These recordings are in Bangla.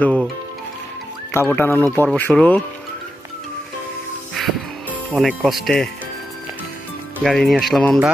তো তাঁবু টানানো পর্ব শুরু। অনেক কষ্টে গাড়ি নিয়ে আসলাম আমরা।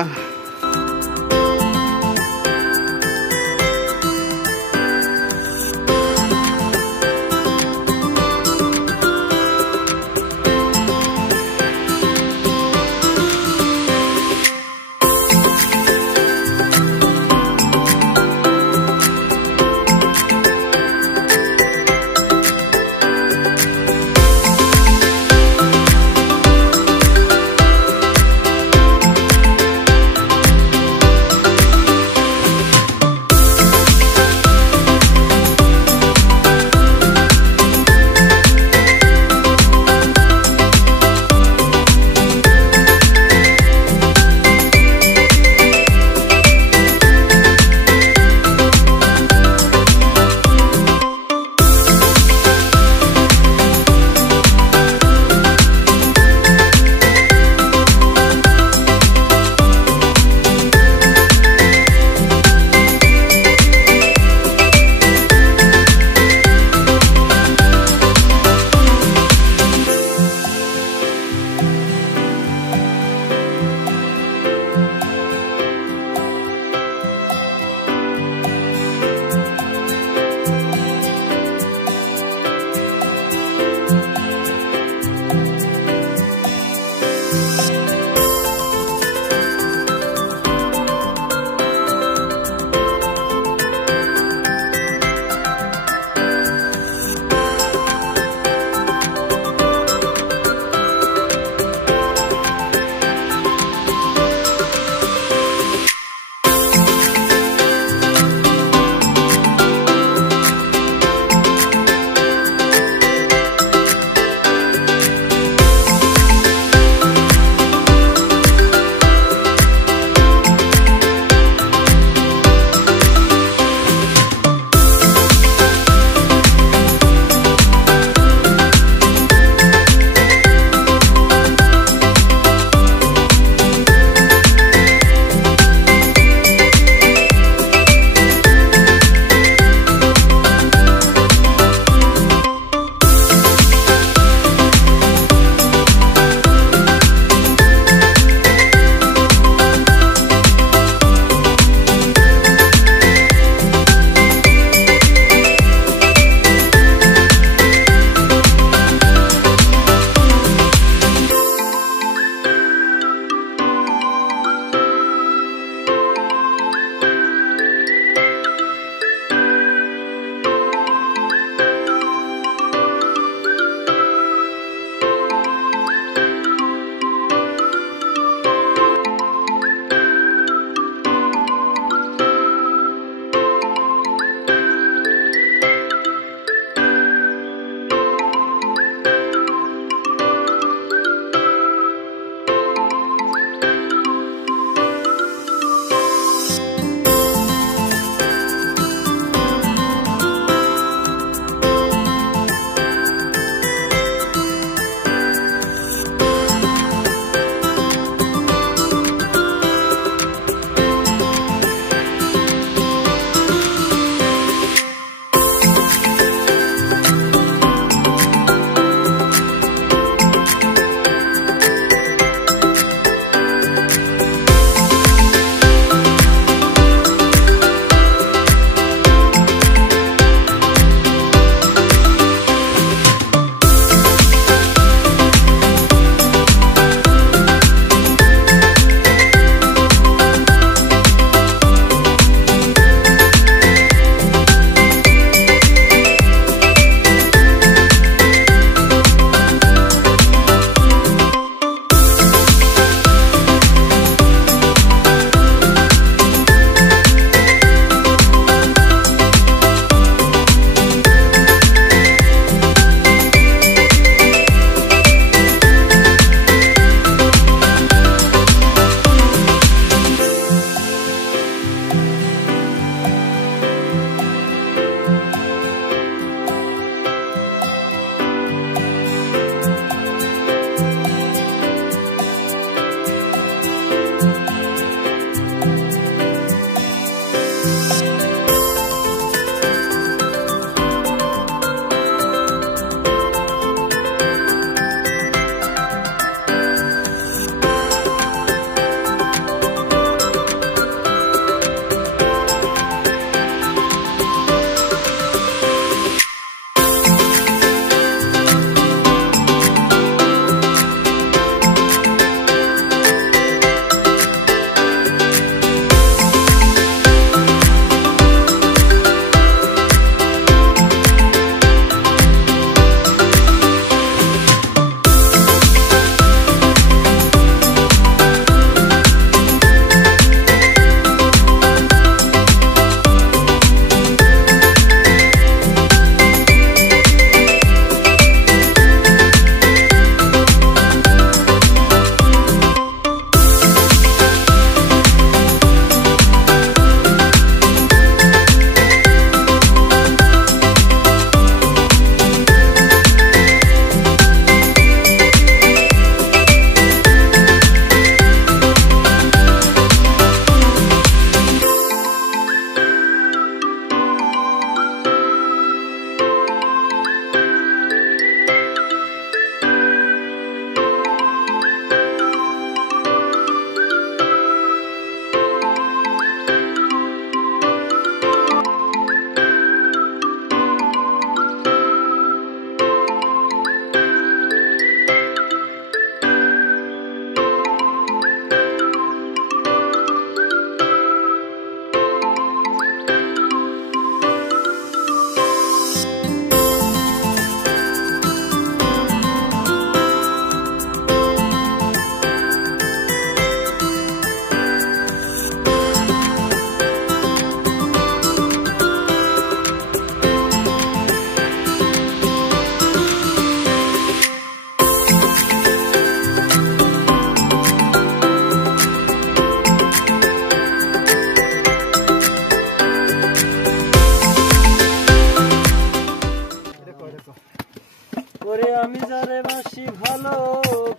আমি যারে বাসি ভালো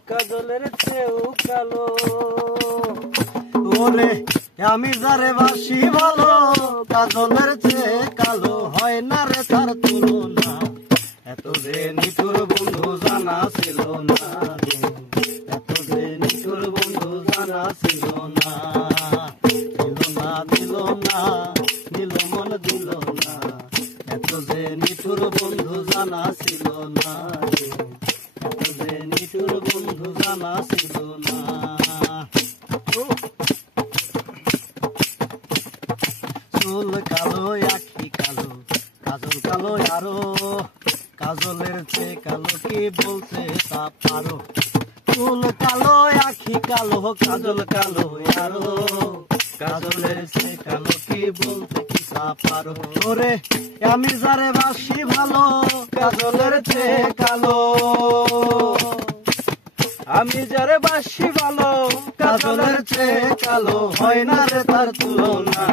কাজলের চেয়েও কালো। ওরে আমি যারে বাসি ভালো কাজলের চেয়ে কালো, হয় না রে তার তুলনা। এত যে নিঠুর বন্ধু জানা ছিল না, এত যে নিঠুর বন্ধু জানা ছিল না। দিল না দিল না দিল মন দিল না, এত যে নিঠুর বন্ধু জানা ছিল না, এত যে নিঠুর বন্ধু জানা ছিল না। চুল কালো আখি কালো কাজল কালো আরো, কাজলের চেয়ে কালো কি বলতে তা পারো। চুল কালো আখি কালো কাজল কালো আরো, কাজলের চেয়ে কালো কি বলতে কি তা পারো। ওরে আমি যারে বাসি ভালো কাজলের চেয়ে কালো, আমি যারে বাসি ভালো কাজলের চেয়ে কালো, হয় না রে তার তুলনা।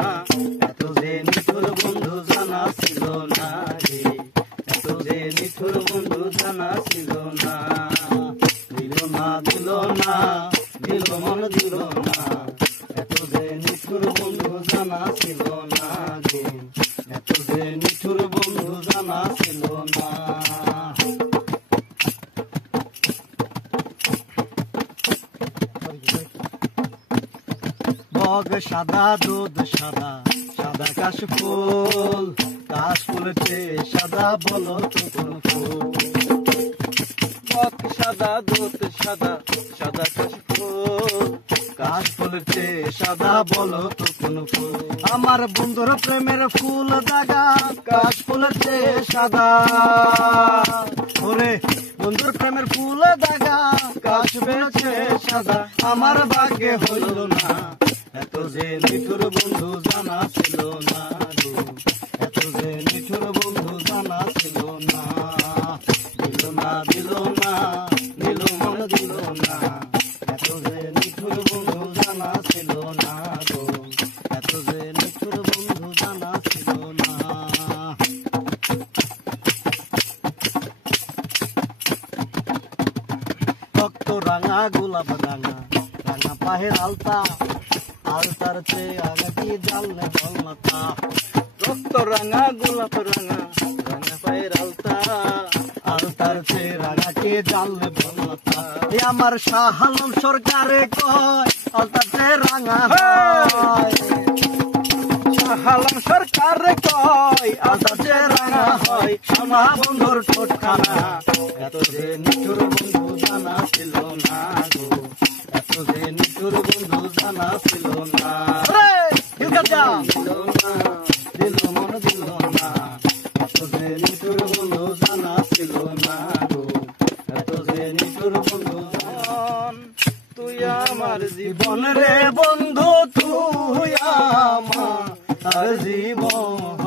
এত যে নিঠুর বন্ধু জানা ছিল না রে, এত যে নিঠুর বন্ধু জানা ছিল না। দিল না দিল না দিল মন দিল না, এত যে নিঠুর বন্ধু জানা ছিল না রে, এত যে নিঠুর বন্ধু জানা ছিল না। বগ সাদা দুধ সাদা সাদা কাশ ফুল, কাশ ফুলছে সাদা বলো তো কোন ফুল। বক সাদা দুধ সাদা সাদা কাশফুল, কাশ ফুলছে সাদা বলো তো কোন ফুল। আমার বন্ধুর প্রেমের ফুল দাগা কাশ ফুলছে সাদা। ওরে বন্ধুর প্রেমের ফুল দাগা কাশ ফুলছে সাদা, আমার ভাগ্যে হইল না। এত যে নিঠুর বন্ধু জানা ছিল না গো, এত যে নিঠুর বন্ধু জানা ছিল না। দিল না দিল না দিল মন দিল না, এত যে নিঠুর বন্ধু জানা ছিল না গো, এত যে নিঠুর বন্ধু জানা ছিল না। রক্ত রাঙা গোলাপ রাঙা রাঙা পাহের আলতা, আলতার চেয়ে আগা কি জানলে বলতা। রক্ত রাঙা গোলাপ রাঙা রাঙা পায়ের আলতা, আলতার চেয়ে রাঙা কি জানলে বলতা। এ আমার শাহ আলম সরকারে কয় আলতার চেয়ে রাঙা হয়, হালাম সরকার কয় আলতার চেয়ে রাঙা হয়। সোনা বন্ধুর ঠোঁটখানা, এত যে নিঠুর বন্ধু জানা ছিল না গো, এত যে নিঠুর বন্ধু জানা ছিল না। দিল না দিল মন দিল না, এত যে নিঠুর বন্ধু জানা ছিল না গো, এত যে নিঠুর বন্ধু। তুই আমার জীবন রে বন্ধু তুই আমার জীবন,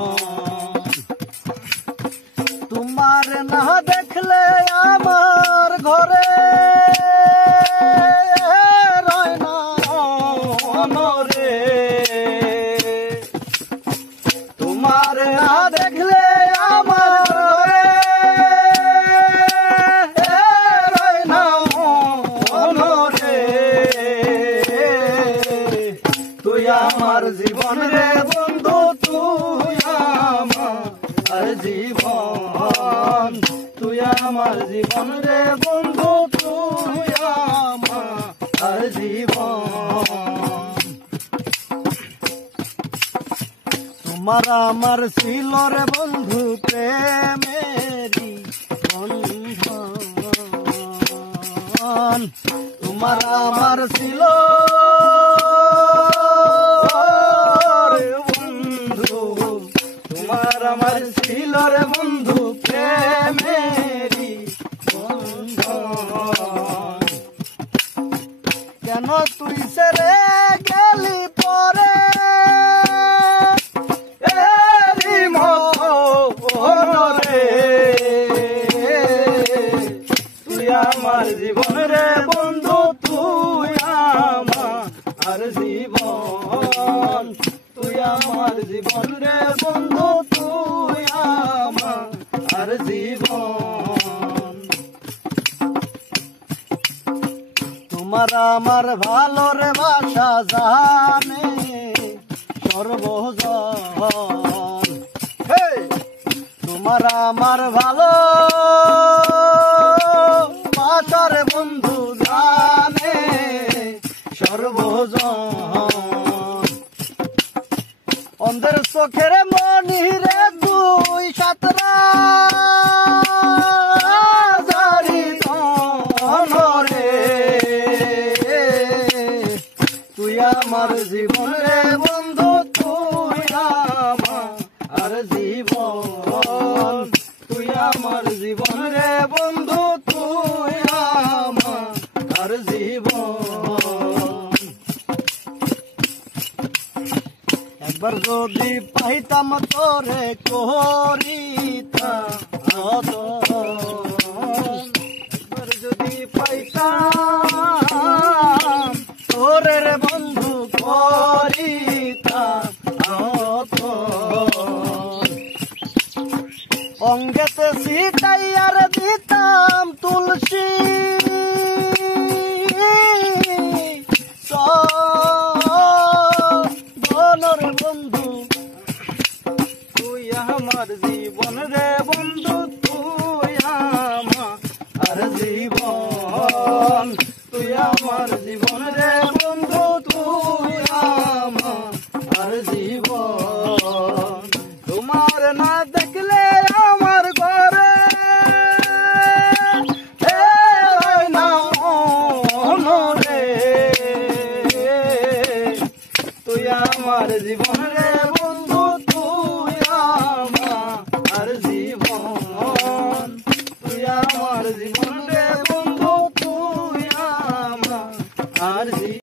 তোমার না দেখলে আমার ঘরে রয় না রে। তোমার না দেখলে আমার ঘরে রয় না রে। তুই আমার জীবন রে বন্ধু তুই আমার জীবন, তুই আমার জীবন রে বন্ধু তুই আমার জীবন। তোমার আমার ছিল রে বন্ধু প্রেমেরি বন্ধন, তোমার আমার ছিল রে বন্ধু, তোমার আমার ছিল রে বন্ধু প্রেমেরি বন্ধন। কেন তুই সেরে গেলি পরে এরি মন রে। তুই আমার জীবন রে বন্ধু তুই আমার জীবন, তুই আমার জীবন রে বন্ধু তুই আমার জীবন। তোমার আমার ভালোর বাসা জানে সর্বজন। তোমার আমার ভালো বাসার বন্ধু জানে সর্বজন। অন্ধের চোখের মনি রে তুই সাতরা জারি রে, তুই আমার জীবন রে বন্ধু, তুই আমার জীবন, তুই আমার জীবন রে বন্ধু, তুই আমার জীবন। একবার যদি পাইতাম তোরে করিতাম, একবার যদি পাইতাম তোরে রে বন্ধু করিতাম, অঙ্গেতে সিটাইয়ার দিতাম তুলসী বনর বন্ধু, তুই আমার জীবন রে বন্ধু, তুই আমার জীবন, তুই আমার জীবন রে বন্ধু, তুই আমার জীবন। তোমার না দেখলে আমার ঘরে না মনে, তুই আমার জীবন রে